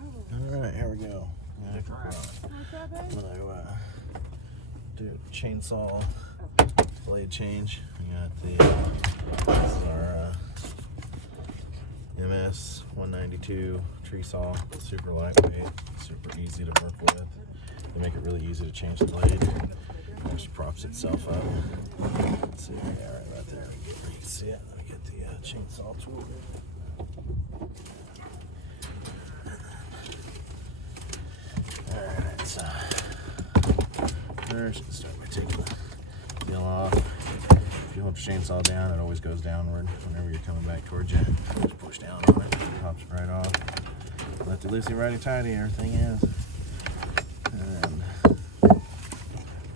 Alright, here we go. I'm gonna do chainsaw blade change. We got the this is our MS 192 tree saw. It's super lightweight, super easy to work with. They make it really easy to change the blade. It just props itself up. Let's see, yeah, right there. You can see it. Let me get the chainsaw tool. Alright, so first, let's start by taking the peel off. If you hold your chainsaw down, it always goes downward whenever you're coming back towards you. Just push down on it, it pops right off. Lefty loosey, righty tighty, everything is. And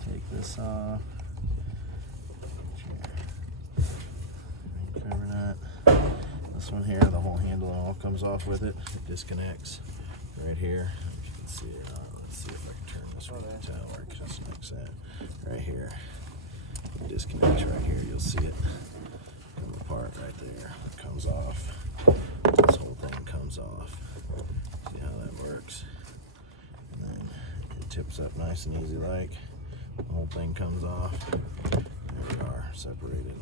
take this off. Cover nut. This one here, the whole handle all comes off with it. It disconnects right here. If you can see it, let's see if I can turn this one to where it disconnects that right here. It disconnects right here. You'll see it come apart right there. It comes off. This whole thing comes off. See how that works? And then it tips up nice and easy like. The whole thing comes off. There we are, separated.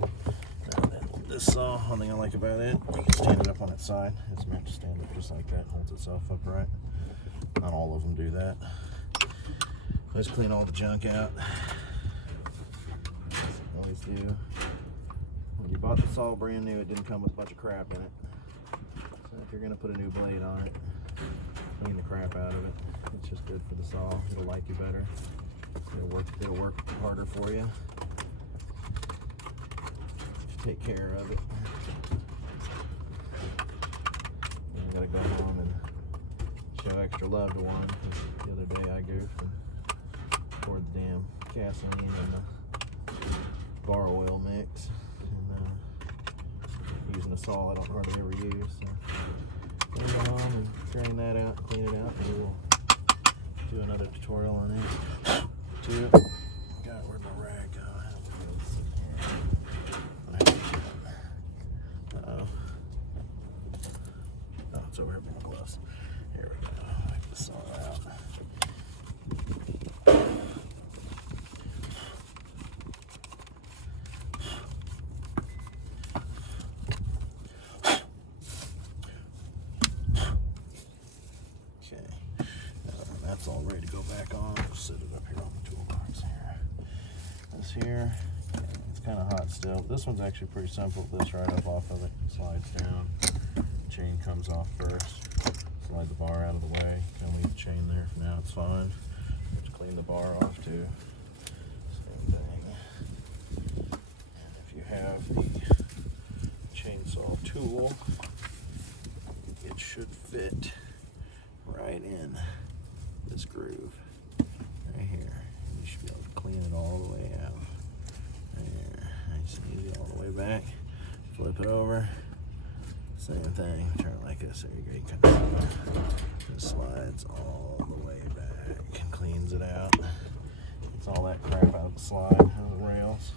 Now then, this saw, one thing I like about it, you can stand it up on its side. It's meant to stand up just like that, holds itself upright. Not all of them do that. Let's clean all the junk out. Always do. When you bought the saw brand new, it didn't come with a bunch of crap in it. So if you're gonna put a new blade on it, clean the crap out of it. It's just good for the saw. It'll like you better. It'll work harder for you. Take care of it. You gotta go home and show extra love to one. The other day I goofed and poured the damn gasoline in the bar oil mix, and using a saw I don't hardly ever use. So I'm gonna go home and drain that out, clean it out, and we'll do another tutorial on it. God, where'd my rag go? Oh, it's over here being close. Here we go. Wipe this all out. Okay. That's all ready to go back on. We'll set it up here on the toolbox here. This here. It's kind of hot still. This one's actually pretty simple. This right up off of it slides down. Chain comes off first. Slide the bar out of the way. Can leave the chain there for now. It's fine. Just clean the bar off too. Same thing. And if you have the chainsaw tool, it should fit right in this groove right here. You should be able to clean it all the way out. There, nice and easy all the way back. Flip it over. Same thing. Turn it like this. There you go. You can see it. It slides all the way back and cleans it out. Gets all that crap out of the slide, out of the rails.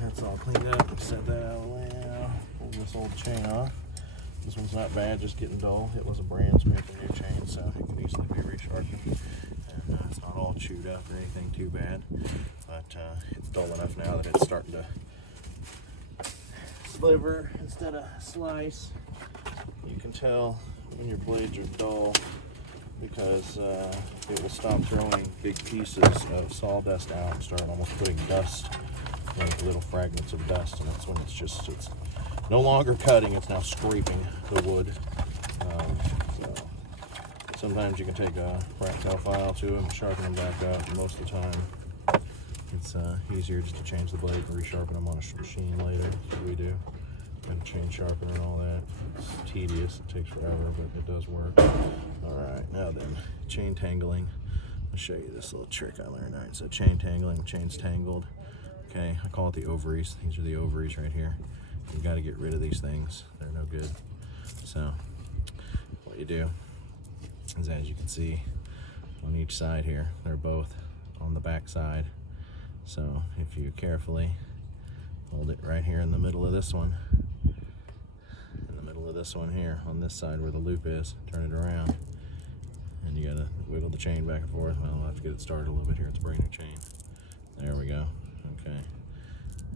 That's all cleaned up. Set that out of the way now. Pull this old chain off. This one's not bad, just getting dull. It was a brand spanking new chain, so it can easily be resharpened. And it's not all chewed up or anything too bad, but it's dull enough now that it's starting to sliver instead of slice. You can tell when your blades are dull because it will stop throwing big pieces of sawdust out and start almost putting dust, like little fragments of dust, and that's when it's no longer cutting, it's now scraping the wood. So sometimes you can take a rat tail file to them and sharpen them back up, and most of the time it's easier just to change the blade and resharpen them on a machine later. That's what we do. And chain sharpener and all that. It's tedious, it takes forever, but it does work. Alright, now then, chain tangling. I'll show you this little trick I learned. Alright, so chain tangling, chain's tangled. Okay, I call it the ovaries. These are the ovaries right here. You got to get rid of these things. They're no good. So what you do is, as you can see on each side here, they're both on the back side. So if you carefully hold it right here in the middle of this one, this one here on this side where the loop is. Turn it around, and you gotta wiggle the chain back and forth. Well, I'll have to get it started a little bit here. It's a brand new chain. There we go. Okay,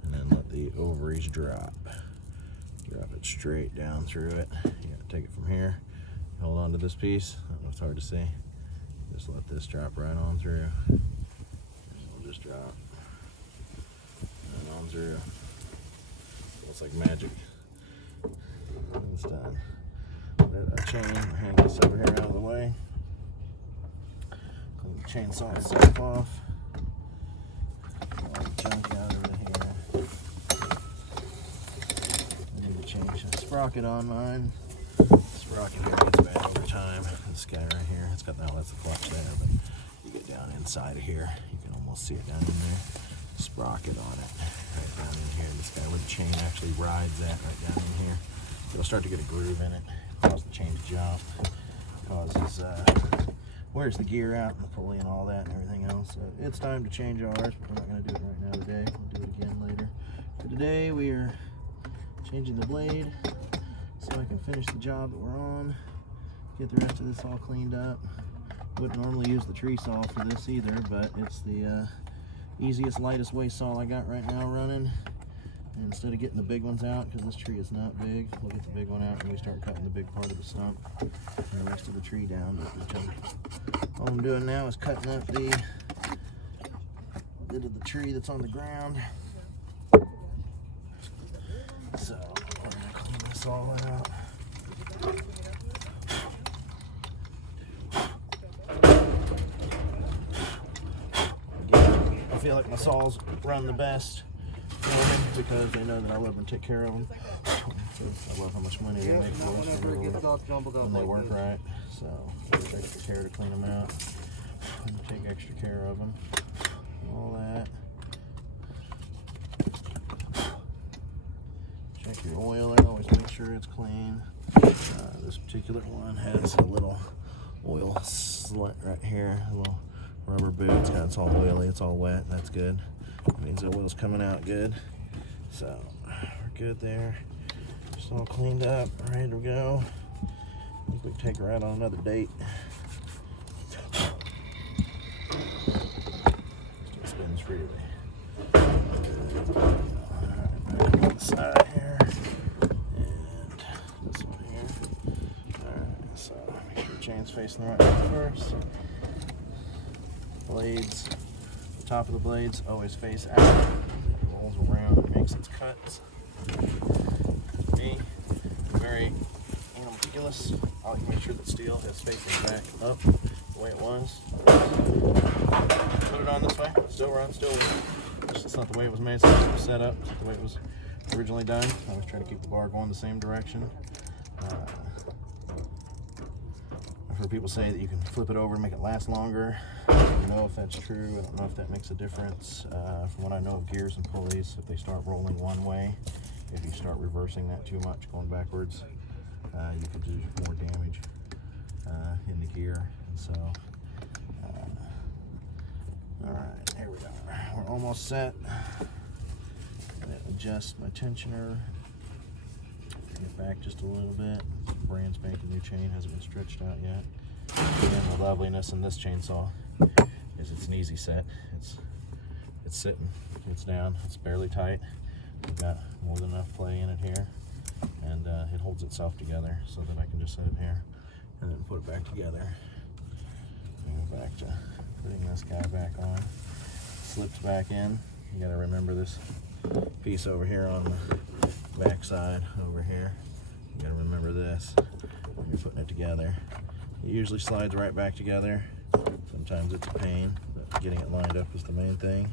and then let the ovaries drop. Drop it straight down through it. You gotta take it from here. Hold on to this piece. I don't know if it's hard to see. Just let this drop right on through. It'll just drop right on through. Looks like magic. It's done. Let our chain, hang this over here out of the way. Clean the chainsaw itself off. All the junk out of here. I need to change the sprocket on mine. The sprocket here gets bad over time. This guy right here, it's got, now that's the clutch there, but you get down inside of here, you can almost see it down in there. Sprocket on it, right down in here. This guy where the chain actually rides at, right down in here. It'll start to get a groove in it, cause the chain to jump, causes, wears the gear out and the pulley and all that and everything else. So it's time to change ours, but we're not going to do it right now today. We'll do it again later. For today, we are changing the blade so I can finish the job that we're on, get the rest of this all cleaned up. Wouldn't normally use the tree saw for this either, but it's the easiest, lightest way saw I got right now running. And instead of getting the big ones out, because this tree is not big, we'll get the big one out and we start cutting the big part of the stump and the rest of the tree down. All I'm doing now is cutting up the bit of the tree that's on the ground. So I'm gonna clean this all out. Again, I feel like my saws run the best because they know that I love them and take care of them. I love how much money they make for us when they work right. So take extra care to clean them out and take extra care of them. All that. Check your oil. I always make sure it's clean. This particular one has a little oil slit right here, a little rubber boot. It's all oily, it's all wet. That's good. That means the oil's coming out good. So we're good there. Just all cleaned up, ready to go. I think we can take her out on another date. Just spins freely. Alright, back on the side here. And this one here. Alright, so make sure the chain's facing the right way first. Blades, the top of the blades always face out. Rolls around and makes its cuts. Me, very meticulous. I like to make sure that steel is facing back up the way it was. Put it on this way, still run, still. It's not the way it was made, it's not set up, it's the way it was originally done. I always try to keep the bar going the same direction. I've heard people say that you can flip it over and make it last longer. I don't know if that's true. I don't know if that makes a difference. From what I know of gears and pulleys, if they start rolling one way, if you start reversing that too much, going backwards, you could do more damage in the gear. And so, all right, here we go. We're almost set. I'm gonna adjust my tensioner. Get back just a little bit. Brand spanking new chain, hasn't been stretched out yet. Again, the loveliness in this chainsaw is it's an easy set. It's sitting, it's down, it's barely tight. We've got more than enough play in it here, and it holds itself together so that I can just set it here and then put it back together. Go back to putting this guy back on. Slips back in. You got to remember this piece over here on the back side over here. You got to remember this when you're putting it together. It usually slides right back together. Sometimes it's a pain, but getting it lined up is the main thing.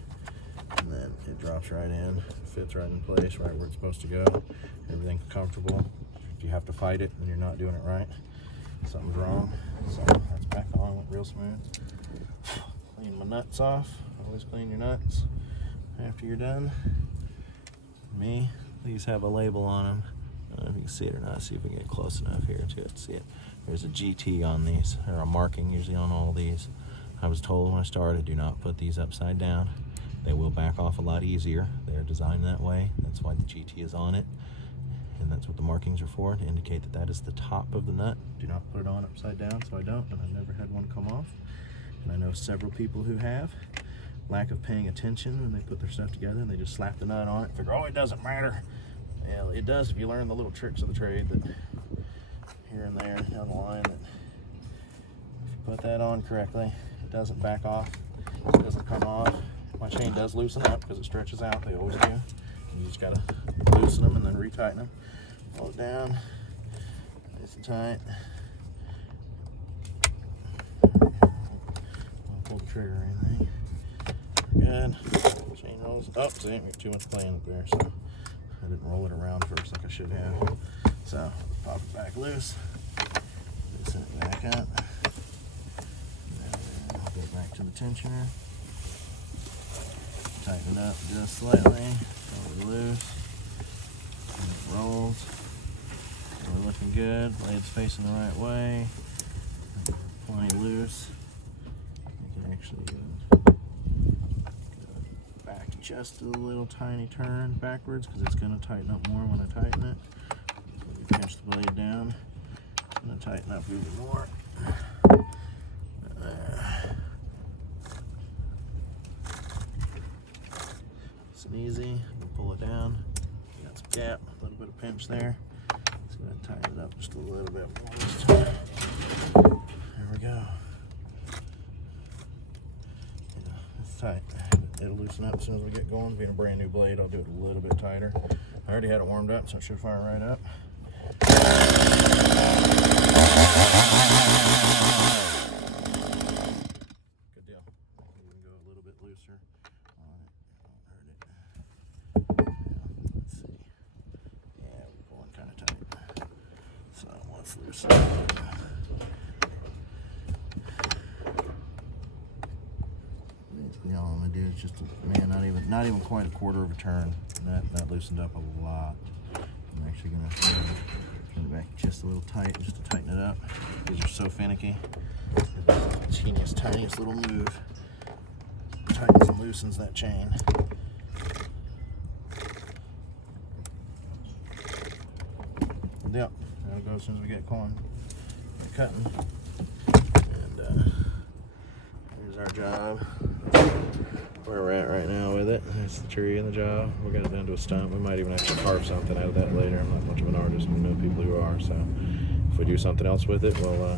And then it drops right in, fits right in place, right where it's supposed to go. Everything's comfortable. If you have to fight it and you're not doing it right, something's wrong. So that's back on, went real smooth. Clean my nuts off. Always clean your nuts after you're done. Me, these have a label on them. I don't know if you can see it or not. See if we can get close enough here to see it. There's a GT on these, or a marking usually on all these. I was told when I started, do not put these upside down. They will back off a lot easier. They're designed that way. That's why the GT is on it. and that's what the markings are for, to indicate that that is the top of the nut. Do not put it on upside down, so I don't, and I've never had one come off. And I know several people who have. Lack of paying attention when they put their stuff together and they just slap the nut on it, figure, oh, it doesn't matter. Well, it does if you learn the little tricks of the trade that here and there down the line, that if you put that on correctly, it doesn't back off, it doesn't come off. My chain does loosen up because it stretches out, they always do. You just gotta loosen them and then retighten them. Pull it down, nice and tight. Don't pull the trigger or anything. Good. Chain rolls. Oh, see, we got too much play in it there, so I didn't roll it around first like I should have. So pop it back loose, loosen it back up, and then go back to the tensioner. Tighten it up just slightly, totally loose, and it rolls. So we're looking good, blade's facing the right way, plenty loose. You can actually go back just a little tiny turn backwards because it's going to tighten up more when I tighten it. So we pinch the blade down, it's going to tighten up even more. Easy, we'll pull it down. Got some gap, a little bit of pinch there. Just gonna tighten it up just a little bit more this time. There we go. Yeah, it's tight. It'll loosen up as soon as we get going. Being a brand new blade, I'll do it a little bit tighter. I already had it warmed up, so it should fire right up. Good deal. You can go a little bit looser on it. Let's see. Yeah, we're pulling kind of tight. So let's loosen it. Basically, all I'm gonna do is just, not even quite a quarter of a turn. And that loosened up a lot. I'm actually gonna turn it back just a little tight, just to tighten it up. These are so finicky. Genius, tiniest little move tightens and loosens that chain. Yep, that'll go as soon as we get going. Cutting. And here's our job. Where we're at right now with it. There's the tree and the job. We got it down to a stump. We might even actually carve something out of that later. I'm not much of an artist, but I know people who are. So if we do something else with it, we'll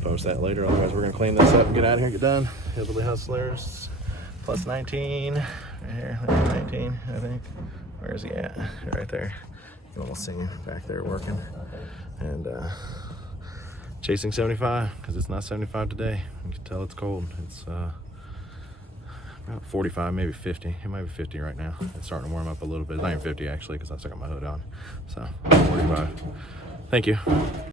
post that later. Otherwise, we're gonna clean this up and get out of here, get done. Hillbilly Hustlers, plus 19. Right here, 19, I think. Where is he at? Right there. You can almost see him back there working. And chasing 75, because it's not 75 today. You can tell it's cold. It's about 45, maybe 50. It might be 50 right now. It's starting to warm up a little bit. It's not even 50 actually, because I still got my hood on. So 45. Thank you.